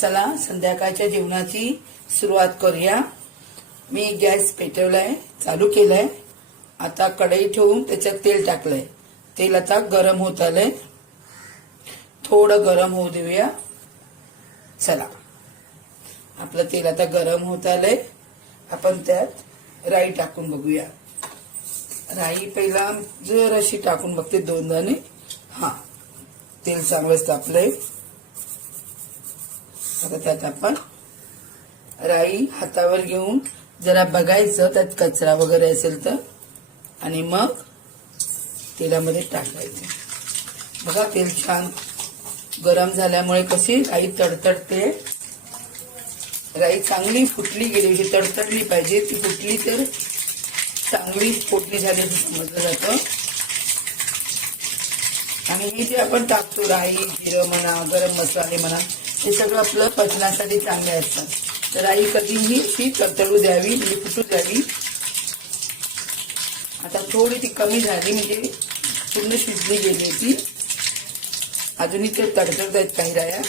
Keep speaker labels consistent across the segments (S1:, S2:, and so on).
S1: चला संध्याकाळच्या जेवणाची सुरुवात करूया. मी गॅस पेटवलाय चालू केलाय. आता कढई ठेवून त्याच्यात तेल टाकलंय. तेल आता गरम होत आलंय. थोडं गरम होऊ देऊया. चला. आपलं तेल आता गरम होत आलंय. आपण त्यात राई टाकून बघूया. राई पहिला जर अशी टाकून बघते दोन दाणे हा तेल चांगलंच तापलंय. आता त्यात आपण राई हातावर घेऊन जरा बघायचं त्यात कचरा वगैरे असेल तर. आणि मग तेलामध्ये टाकायचं. बघा तेल छान गरम झाल्यामुळे कशी राई तडतडते. राई चांगली फुटली गेली म्हणजे तडतडली पाहिजे. ती फुटली तर चांगली फोडणी झाल्याचं समजलं जातं. आणि हे जे आपण टाकतो राई जिरं म्हणा गरम मसाले म्हणा हे सगळं आपलं पचनासाठी चांगलं असतं तर आई कधीही ती तडतडू द्यावी म्हणजे फुटू द्यावी? आता थोडी ती कमी झाली म्हणजे पूर्ण शिजली गेली ती. अजूनही ते तडतडत आहेत काही राया.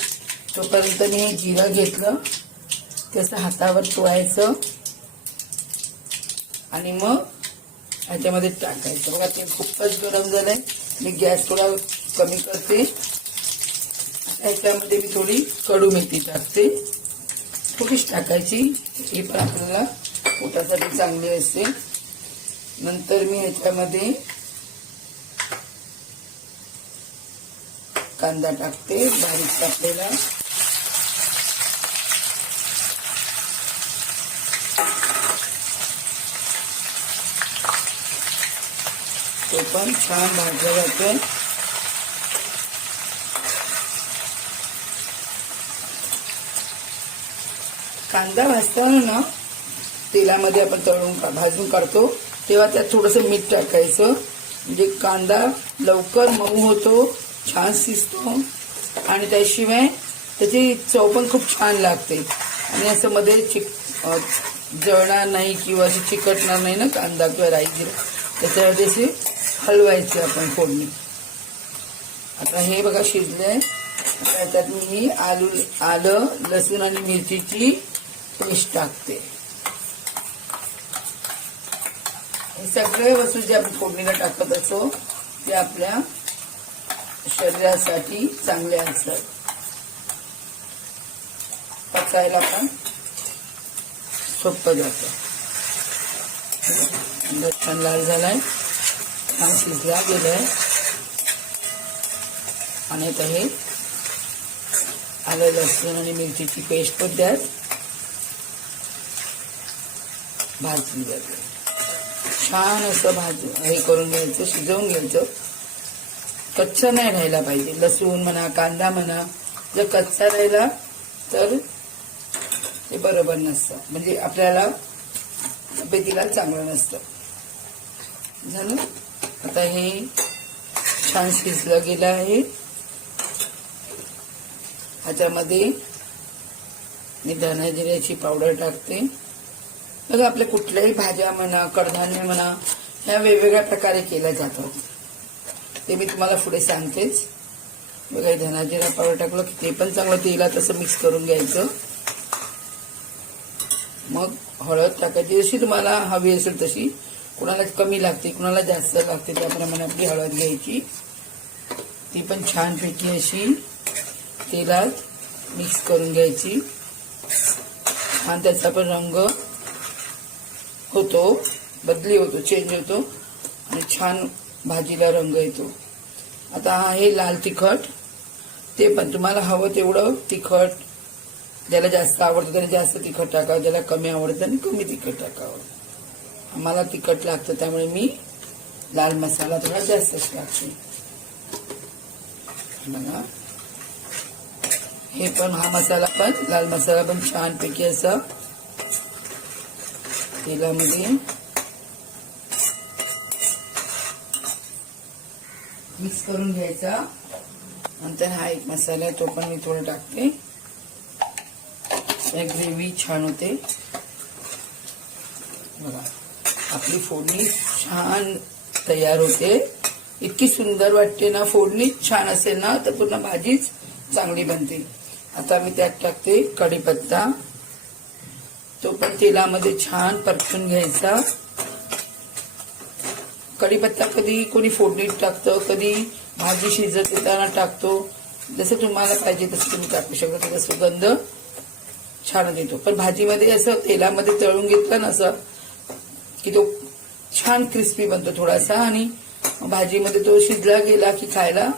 S1: तोपर्यंत मी हे जिरं घेतलं त्याचं हातावर चोळायचं आणि मग ह्याच्यामध्ये टाकायचं. बघा ते खूपच गरम झालंय. मी गॅस थोडा कमी करते. ह्याच्यामध्ये मी थोडी कडू मेथी टाकते. थोडीच टाकायची. ही पण आपल्याला पोटासाठी चांगली असते. नंतर मी ह्याच्यामध्ये कांदा टाकते. बारीक टाकलेला तो पण छान भाजला जातोय. कांदा भाजताना ना तेलामध्ये आपण तळून का- भाजून काढतो. तेव्हा त्यात थोडंसं मीठ टाकायचं. म्हणजे कांदा लवकर मऊ होतो छान शिजतो. आणि त्याशिवाय त्याची चव पण खूप छान लागते. आणि असं मध्ये चिक जळणार नाही किंवा अशी चिकटणार नाही ना कांदा किंवा राई जिरा. त्याच्यामध्ये असे हलवायचे आपण फोडणी. आता हे बघा शिजलंय. आता मी आलू आलं लसूण आणि मिरचीची पेस्ट टाकते हे सगळे वस्तू जे आपण फोडणीला टाकत असतो ते आपल्या शरीरासाठी चांगले असतात. पचायला पण सोपं जातं. अंडा छान लाल झालाय. छान शिजला गेलाय. आणि आता हे आलं लसूण आणि मिरचीची पेस्ट पण त्यात. भाजून घ्यायचं छान असं भाजून हे करून घ्यायचं शिजवून घ्यायचं. कच्च नाही राहायला पाहिजे. लसूण म्हणा कांदा म्हणा जर कच्चा राहिला तर ते बरोबर नसतं. म्हणजे आपल्याला तब्येतीला चांगलं नसतं. झालं? आता हे छान शिजलं गेलं आहे. ह्याच्यामध्ये मी धना जिऱ्याची पावडर टाकते. बघा आपल्या कुठल्याही भाज्या म्हणा कडधान्य म्हणा ह्या वेगवेगळ्या प्रकारे केल्या जातात. ते मी तुम्हाला पुढे सांगतेच. बघा हे पावडर टाकलं की ते पण चांगलं तेला तसं मिक्स करून घ्यायचं. मग हळद टाकायची. जशी तुम्हाला हवी असेल तशी. कुणाला कमी लागते कुणाला जास्त लागते त्याप्रमाणे आपली हळद घ्यायची. ती पण छानपैकी अशी तेलात मिक्स करून घ्यायची. आणि त्याचा पण रंग होतो बदली होतो चेंज होतो आणि छान भाजीला रंग येतो. आता हा आहे लाल तिखट. ते पण तुम्हाला हवं तेवढं तिखट ज्याला जास्त आवडतं त्याला जास्त तिखट टाकावं ज्याला कमी आवडतं त्याने कमी तिखट टाकावं. आम्हाला तिखट लागतं त्यामुळे मी लाल मसाला थोडा जास्तच टाकते. बघा. हे पण हा मसाला पण लाल मसाला पण छानपैकी असं तेलामध्ये. मिक्स करून घ्यायचा. नंतर हा एक मसाला आहे तो पण मी थोडं टाकते. ग्रेव्ही छान होते. बघा आपली फोडणी छान तयार होते. इतकी सुंदर वाटते ना फोडणी छान असेल ना तर पूर्ण भाजीच चांगली बनते. आता मी त्यात टाकते कढीपत्ता. तो पण तेलामध्ये छान परतून घ्यायचा. कढीपत्ता कधी कोणी फोडणीत टाकतं कधी भाजी शिजत येताना टाकतो. जसं तुम्हाला पाहिजे तसं तुम्ही टाकू शकता. त्याचा सुगंध छान देतो पण भाजीमध्ये असं तेलामध्ये तळून घेतलं ना असं की तो छान क्रिस्पी बनतो थोडासा आणि भाजीमध्ये तो शिजला गेला की खायला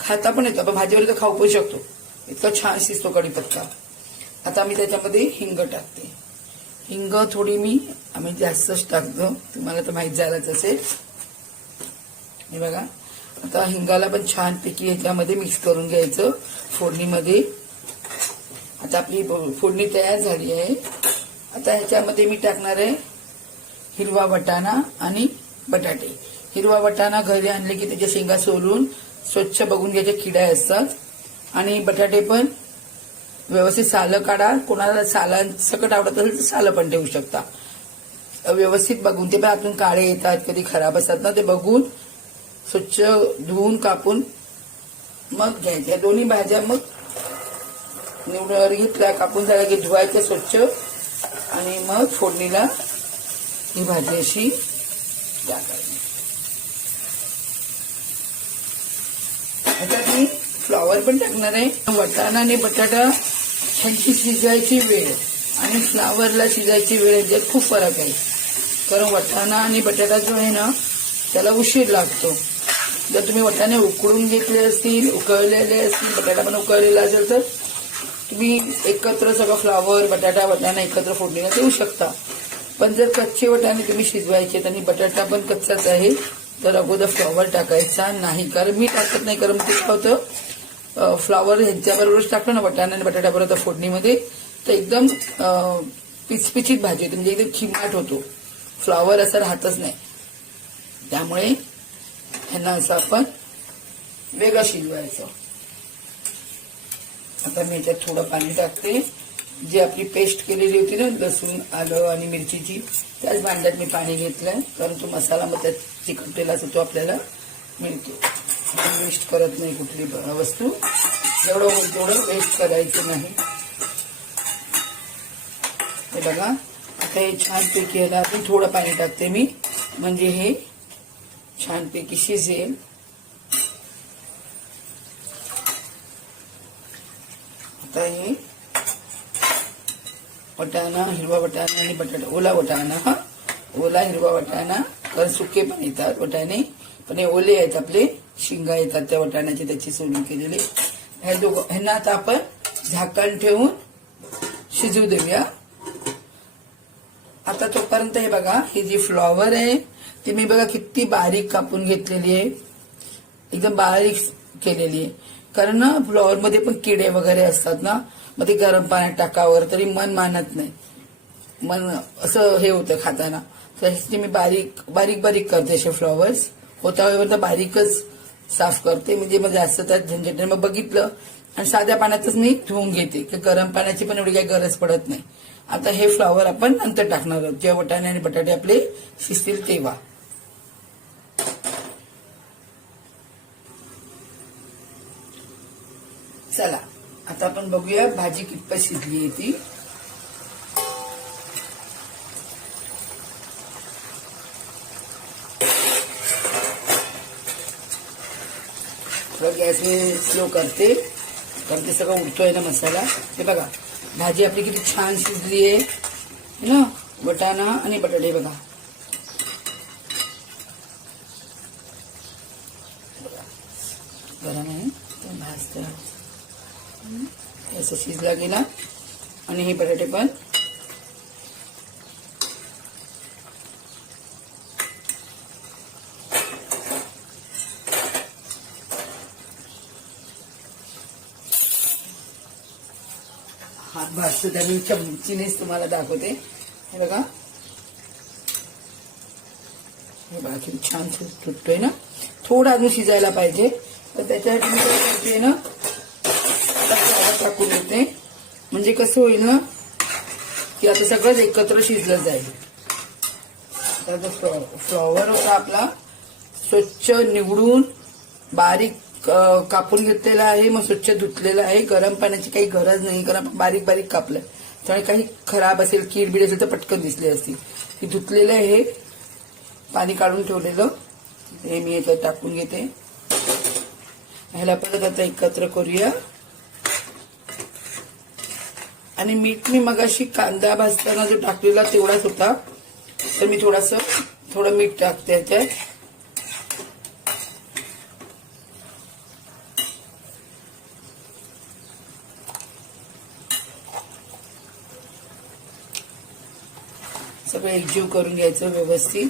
S1: खाता पण येतो. आपण भाजीवर तो खाऊ पण शकतो. इतका छान शिजतो कढीपत्ता. आता मी त्याच्यामध्ये हिंग टाकते. हिंग थोडी मी आम्ही जास्तच टाकतो. तुम्हाला तर माहीत झालंच असेल. हे बघा. आता हिंगाला पण छानपैकी ह्याच्यामध्ये मिक्स करून घ्यायचं फोडणीमध्ये. आता आपली फोडणी तयार झाली आहे. आता ह्याच्यामध्ये मी टाकणार आहे हिरवा वटाणा आणि बटाटे. हिरवा वटाणा घरी आणले की त्याच्या शेंगा सोलून स्वच्छ बघून घ्यायचे किड्या असतात. आणि बटाटे पण व्यवस्थित सालं काढा. कोणाला सालां सकट आवडत असेल तर सालं पण ठेवू शकता. व्यवस्थित बघून ते पण आतून काळे येतात कधी खराब असतात ना ते बघून स्वच्छ धुवून कापून मग घ्यायच्या दोन्ही भाज्या मग निवडून घेतल्या कापून झाल्या की धुवायच्या स्वच्छ. आणि मग फोडणीला ही भाजी अशी टाकायची ह्याच्यात मी फ्लॉवर पण टाकणार आहे. वटाणा आणि बटाटा ह्यांची शिजायची वेळ आणि फ्लावरला शिजायची वेळ याच्यात खूप फरक आहे. कारण वटाणा आणि बटाटा जो आहे ना त्याला उशीर लागतो. जर तुम्ही वटाणे उकळून घेतले असतील उकळलेले असतील बटाटा पण उकळलेला असेल तर तुम्ही एकत्र सगळं फ्लावर बटाटा वटाणा एकत्र फोडणीला देऊ शकता. पण जर कच्चे वटाणे तुम्ही शिजवायचे आणि बटाटा पण कच्चाच आहे तर अगोदर फ्लॉवर टाकायचा नाही. कारण मी टाकत नाही कारण ते होतं फ्लॉवर ह्यांच्याबरोबरच टाकलं ना वटाणा आणि बटाट्याबरोबर फोडणीमध्ये. तर एकदम पिचपिचीत भाजी होती. म्हणजे एकदम खिमाट होतो. फ्लॉवर असं राहतच नाही. त्यामुळे ह्यांना असं आपण वेगळं शिजवायचं. आता मी याच्यात थोडं पाणी टाकते. जी आपली पेस्ट केलेली होती ना लसूण आलं आणि मिरचीची त्याच भांड्यात मी पाणी घेतलंय. कारण तो मसाला मग त्यात चिकटलेला असतो तो आपल्याला मिळतो. वेस्ट करत नाही कुठली वस्तू. जेवढं होईल तेवढं वेस्ट करायचं नाही. हे बघा आता हे छानपैकी ह्याला आपण थोडं पाणी टाकते मी. म्हणजे हे छानपैकी शिजेल. आता हे वटाणा हिरवा वटाणा आणि बटाटा ओला वटाणा हा. ओला हिरवा वटाणा कारण सुके पण येतात वटाणे. पण हे ओले आहेत आपले. शिंगा येतात त्या वाटाण्याची त्याची सोडून केलेली. ह्या दोघं ह्यांना आता आपण झाकण ठेवून शिजू देऊया. आता तोपर्यंत हे बघा ही जी फ्लॉवर आहे ती मी बघा किती बारीक कापून घेतलेली आहे. एकदम बारीक केलेली आहे. कारण ना फ्लॉवर मध्ये पण किडे वगैरे असतात ना मग ते गरम पाण्यात टाकावर तरी मन मानत नाही. मन असं हे होतं खाताना. त्यासाठी मी बारीक बारीक बारीक करते असे फ्लॉवर्स होता वेळेवर तर बारीकच साफ करते. म्हणजे मग जास्त त्यात झंझट नाही. मग बघितलं आणि साध्या पाण्यातच मी धुवून घेते. की गरम पाण्याची पण एवढी काही गरज पडत नाही. आता हे फ्लॉवर आपण नंतर टाकणार आहोत. जेव्हा वटाणे आणि बटाटे आपले शिजतील तेव्हा. चला आता आपण बघूया भाजी कितपत शिजली आहे ती. गॅस मी स्लो करते कारण ते सगळं उडतोय ना मसाला. हे बघा, भाजी आपली किती छान शिजली है ना? वटाणा आणि बटाटे बघा. गरम आहे भाजते असं शिजला गेला. आणि हे हात भाजतो त्या मी चमचीनेच तुम्हाला दाखवते. हे बघा. हे बघा छान सुट- सुटतोय ना? थोडा अजून शिजायला पाहिजे. तर त्याच्यासाठी मी काय करते ना टाकून देते. म्हणजे कसं होईल ना की आता सगळंच एकत्र शिजलं जाईल. तर फ्लॉ- फ्लॉवर होता आपला स्वच्छ निवडून बारीक कापून घेतलेला आहे मग स्वच्छ धुतलेला आहे. गरम पाण्याची काही गरज नाही कारण बारीक बारीक कापलं. त्यामुळे काही खराब असेल कीड बीड असेल तर पटकन दिसली असती. हे धुतलेलं आहे. पाणी काढून ठेवलेलं. हे मी याच्यात टाकून घेते. ह्याला परत आता एकत्र करूया. आणि मीठ मी मगाशी कांदा भाजताना जो टाकलेला तेवढाच होता. तर मी थोडास थोडं मीठ टाकते याच्यात. सगळं एकजीव करून घ्यायचं व्यवस्थित.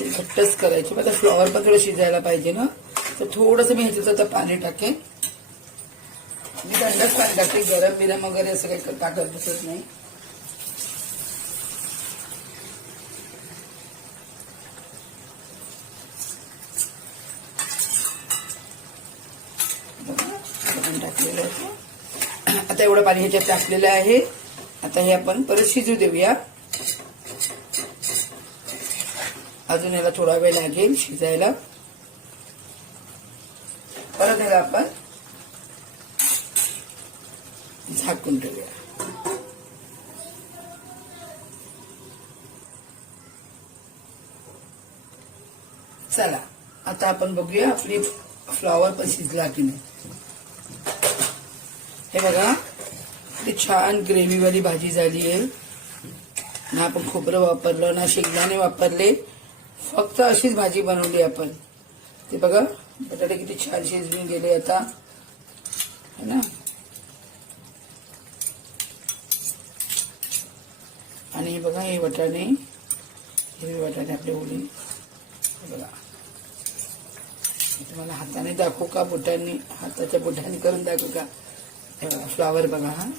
S1: घट्टच करायचे. आता फ्लॉवर पण थोडं शिजायला पाहिजे ना. तर थोडस मी ह्याच्यात आता पाणी टाकेन. मी थंडच पाणी टाकते गरम बिरम वगैरे असं काही टाकत बसत नाही बघा, पाणी टाकलेलं आहे आता एवढं पाणी ह्याच्यात टाकलेलं आहे. आता हे आपण परत शिजू देऊया. अजून याला थोडा वेळ लागेल शिजायला. परत याला आपण झाकून ठेवूया. चला आता आपण बघूया आपली फ्लॉवर पण शिजला की नाही. हे बघा. छान ग्रेव्हीवाली भाजी झाली आहे. ना आपण खोबरं वापरलं ना शेंगदाणे वापरले. फक्त अशीच भाजी बनवली आपण. ते बघा बटाटे किती छान शिजून गेले आता. है ना? आणि बघा हे वटाणे. हिरवे वटाणे आपले ओली. बघा. तुम्हाला हाताने दाखवू का बोटांनी? हाताच्या बोटाने करून दाखवू का? फ्लॉवर फ्लावर बघा हा.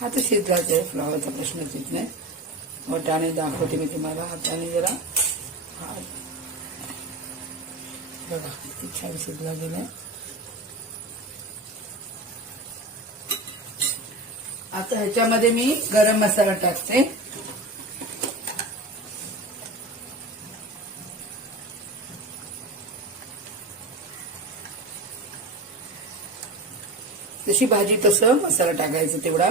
S1: हा तर शिजलाच आहे फ्लावरचा प्रश्नच येत नाही वटाणे दाखवते मी तुम्हाला हाताने जरा. हा. बघा किती छान शिजला गेलाय आता ह्याच्यामध्ये मी गरम मसाला टाकते. जशी भाजी तसं मसाला टाकायचा तेवढा.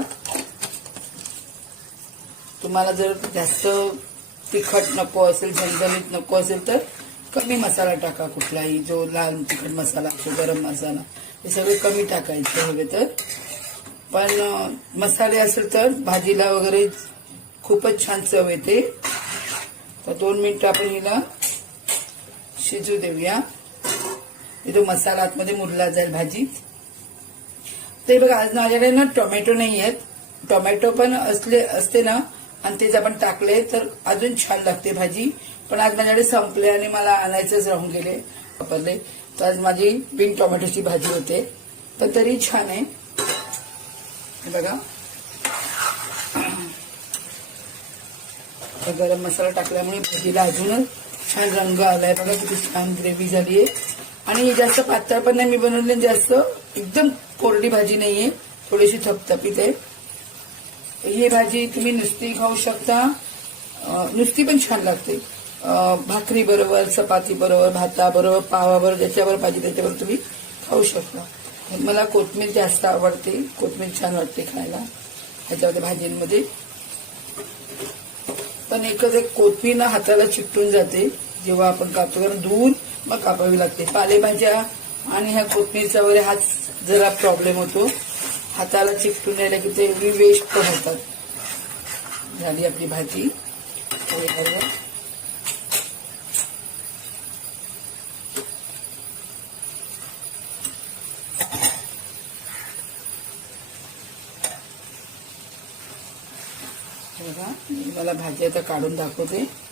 S1: तुम्हाला जर जास्त तिखट नको असेल झणझणीत नको असेल तर कमी मसाला टाका कुठलाही जो लाल तिखट मसाला असतो गरम मसाला हे सगळे कमी टाकायचे हवे तर. पण मसाले असेल तर भाजीला वगैरे खूपच छान चव येते. तर दोन मिनिटं आपण हिला शिजू देऊया. तो मसाला आतमध्ये मुरला जाईल भाजीत. ते बघा आज माझ्याकडे ना टोमॅटो नाही आहेत. टोमॅटो पण असले असते ना आणि तेच आपण टाकले तर अजून छान लागते भाजी. पण आज माझ्याकडे संपले आणि मला आणायचंच राहून गेले वापरले. तर आज माझी बिन टोमॅटोची भाजी होते. पण तरी छान आहे. बघा. गरम मसाला टाकल्यामुळे भाजीला अजूनच छान रंग आलाय. बघा किती छान ग्रेव्ही झाली आहे आणि जास्त पातळ पण नाही मी बनवले आणि जास्त एकदम कोरडी भाजी नाहीये. थोडीशी थपथपीत आहे. ही भाजी तुम्ही नुसती खाऊ शकता. नुसती पण छान लागते. भाकरी बरोबर चपाती बरोबर भाताबरोबर पावाबरोबर ज्याच्यावर पाहिजे त्याच्यावर तुम्ही खाऊ शकता. मला कोथमीर जास्त आवडते. कोथमीर छान वाटते खायला. ह्याच्यामध्ये भाजींमध्ये. पण एकच एक कोथमीर ना हाताला चिकटून जाते. जेव्हा आपण कापतो कारण दूर मग कापावी लागते. पालेभाज्या आणि ह्या कोथमीरचा वगैरे हाच जरा प्रॉब्लेम होतो. हाताला चिपटून राहिला की ते वेस्ट पण होतात. झाली आपली भाजी. मी मला भाजी आता काढून दाखवते.